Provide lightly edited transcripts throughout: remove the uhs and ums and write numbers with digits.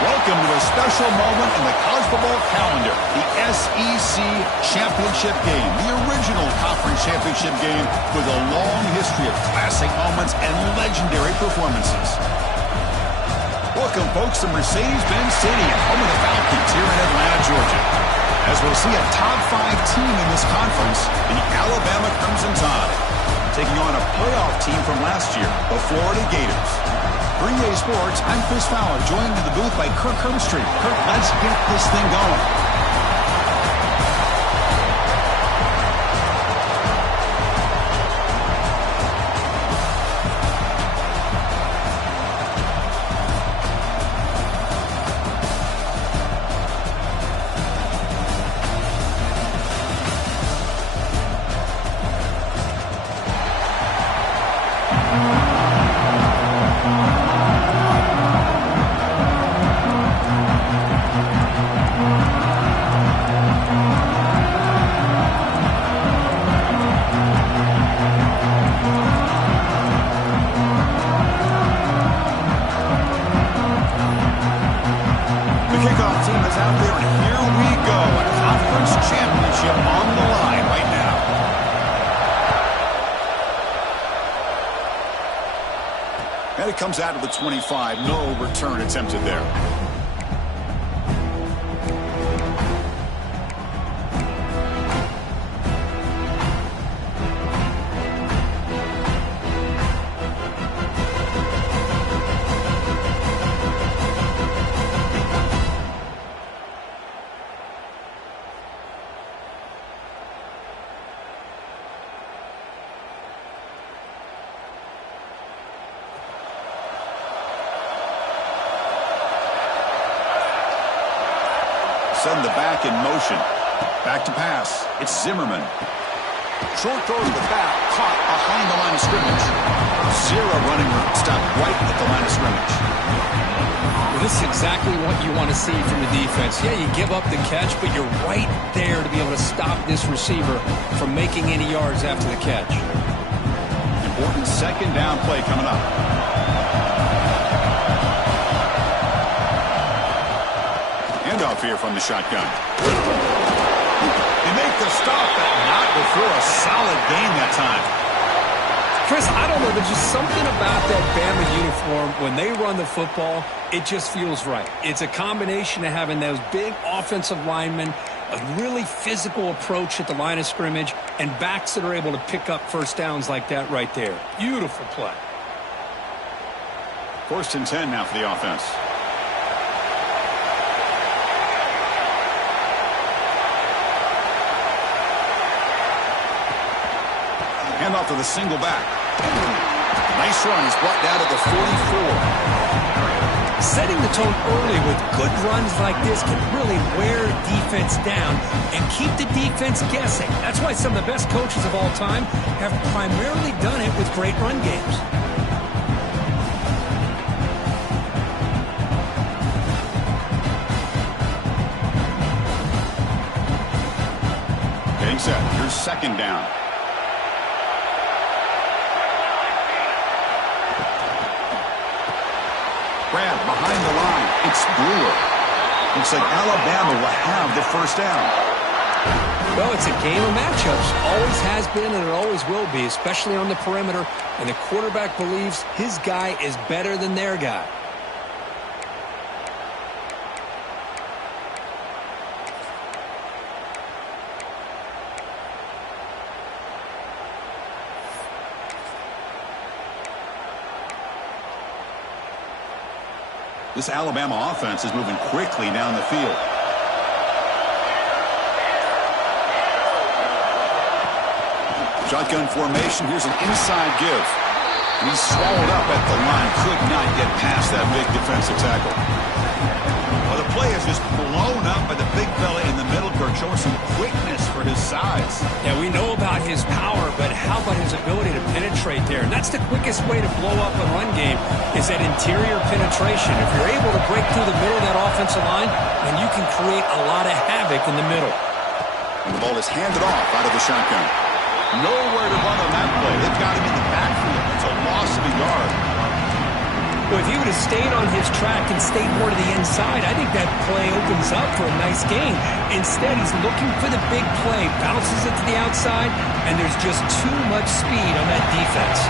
Welcome to a special moment in the college football calendar, the SEC Championship Game, the original conference championship game with a long history of classic moments and legendary performances. Welcome, folks, to Mercedes-Benz Stadium, home of the Falcons here in Atlanta, Georgia. As we'll see a top 5 team in this conference, the Alabama Crimson Tide, taking on a playoff team from last year, the Florida Gators. For EA Sports, I'm Chris Fowler, joined in the booth by Kirk Herbstreit. Kirk, let's get this thing going. And it comes out of the 25. No return attempted there. send the back in motion. Back to pass. It's Zimmerman. Short throw to the back, caught behind the line of scrimmage. Zero running room, stopped right at the line of scrimmage. Well, this is exactly what you want to see from the defense. Yeah, you give up the catch, but you're right there to be able to stop this receiver from making any yards after the catch. Important second down play coming up. Handoff here from the shotgun. They make the stop, but not before a solid gain that time. Chris, I don't know. There's just something about that Bama uniform. When they run the football, it just feels right. It's a combination of having those big offensive linemen, a really physical approach at the line of scrimmage, and backs that are able to pick up first downs like that right there. Beautiful play. 1st and 10 now for the offense. Handoff to the single back. Nice run. He's brought down to the 44. Setting the tone early with good runs like this can really wear defense down and keep the defense guessing. That's why some of the best coaches of all time have primarily done it with great run games. Getting set. Here's second down. Grab behind the line. It's Brewer. Looks like Alabama will have the first down. Well, it's a game of matchups. Always has been and it always will be, especially on the perimeter. And the quarterback believes his guy is better than their guy. This Alabama offense is moving quickly down the field. Shotgun formation. Here's an inside give. He's swallowed up at the line. Could not get past that big defensive tackle. Well, the play is just blown up by the big fella in the middle. Kirk showing some quickness for his size. Yeah, we know about his power, but how about his ability to penetrate there? And that's the quickest way to blow up a run game is that interior penetration. If you're able to break through the middle of that offensive line, then you can create a lot of havoc in the middle. And the ball is handed off out of the shotgun. Nowhere to run on that play. They've got him in the backfield. It's a loss of a yard. Well, if he would have stayed on his track and stayed more to the inside, I think that play opens up for a nice gain. Instead, he's looking for the big play, bounces it to the outside, and there's just too much speed on that defense.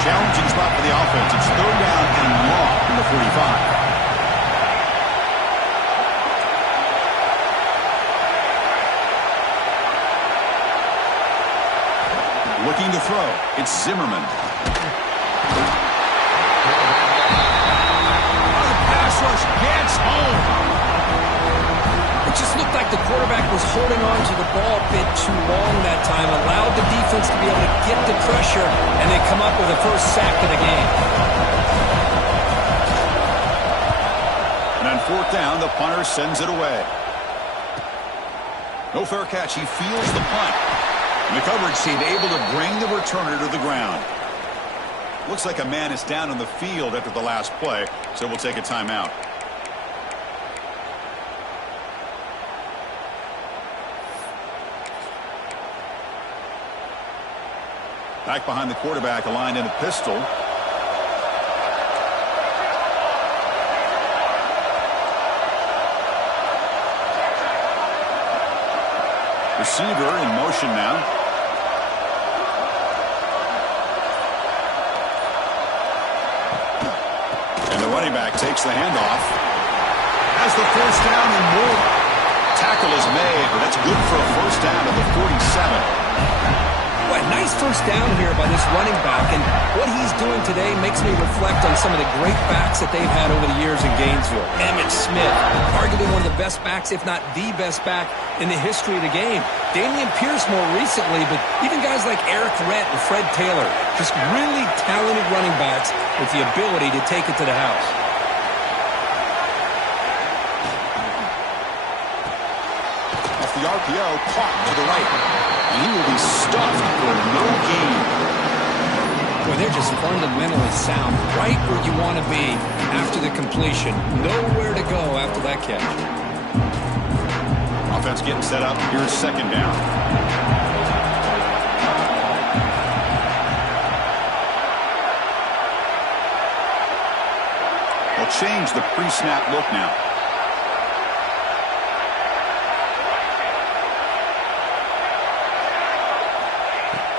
Challenging spot for the offense. It's 3rd down and long from the 45. Looking to throw. It's Zimmerman. Rush gets home. It just looked like the quarterback was holding on to the ball a bit too long that time, allowed the defense to be able to get the pressure, and they come up with the first sack of the game. And on 4th down, the punter sends it away. No fair catch. He feels the punt. And the coverage team able to bring the returner to the ground. Looks like a man is down on the field after the last play, so we'll take a timeout. Back behind the quarterback, aligned in a pistol. Receiver in motion now. Running back takes the handoff. Has the first down and more. Tackle is made, but that's good for a first down at the 47. Boy, nice first down here by this running back, and what he's doing today makes me reflect on some of the great backs that they've had over the years in Gainesville. Emmitt Smith, arguably one of the best backs, if not the best back in the history of the game. Damian Pierce more recently, but even guys like Eric Rhett and Fred Taylor, just really talented running backs with the ability to take it to the house. the RPO, caught to the right. And he will be stuffed for no gain. Boy, they're just fundamentally sound, right where you want to be after the completion. Nowhere to go after that catch. Offense getting set up. Here's second down. They'll change the pre-snap look now.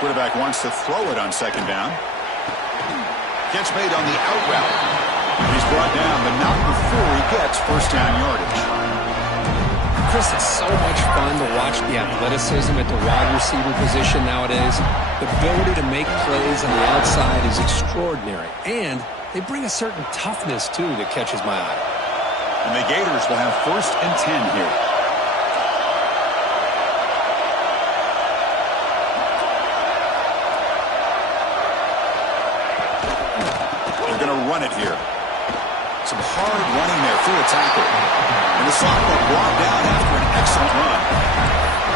Quarterback wants to throw it on second down. Catch made on the out route. He's brought down, but not before he gets first down yardage. Chris, it's so much fun to watch the athleticism at the wide receiver position nowadays. The ability to make plays on the outside is extraordinary. And they bring a certain toughness, too, that catches my eye. And the Gators will have 1st and 10 here. They're going to run it here. Some hard running there through a tackle. And the sophomore brought down after an excellent run.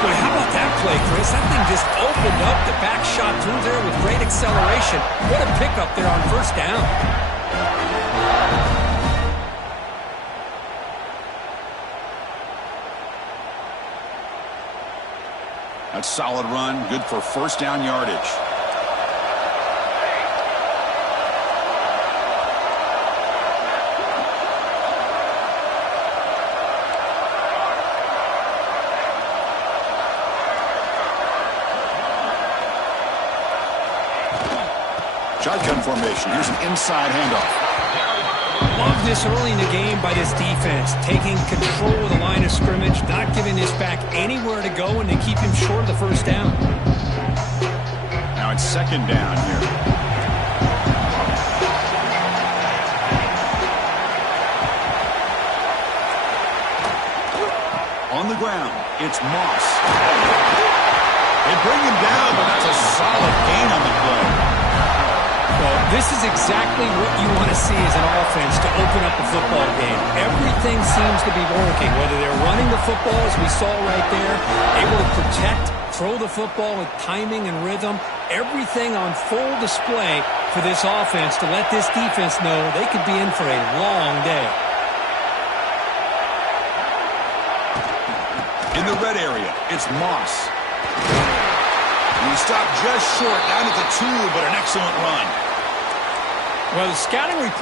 Boy, how about that play, Chris? That thing just opened up. The back shot through there with great acceleration. What a pickup there on first down. That's a solid run. Good for first down yardage. Shotgun formation. Here's an inside handoff. Love this early in the game by this defense. Taking control of the line of scrimmage, not giving this back anywhere to go, and they keep him short of the first down. Now it's second down here. On the ground, it's Moss. They bring him down, but that's a solid gain on the play. Well, this is exactly what you want to see as an offense to open up the football game. Everything seems to be working, whether they're running the football, as we saw right there, able to protect, throw the football with timing and rhythm, everything on full display for this offense to let this defense know they could be in for a long day. In the red area, it's Moss. And he stopped just short, down at the 2, but an excellent run. Well, the scouting report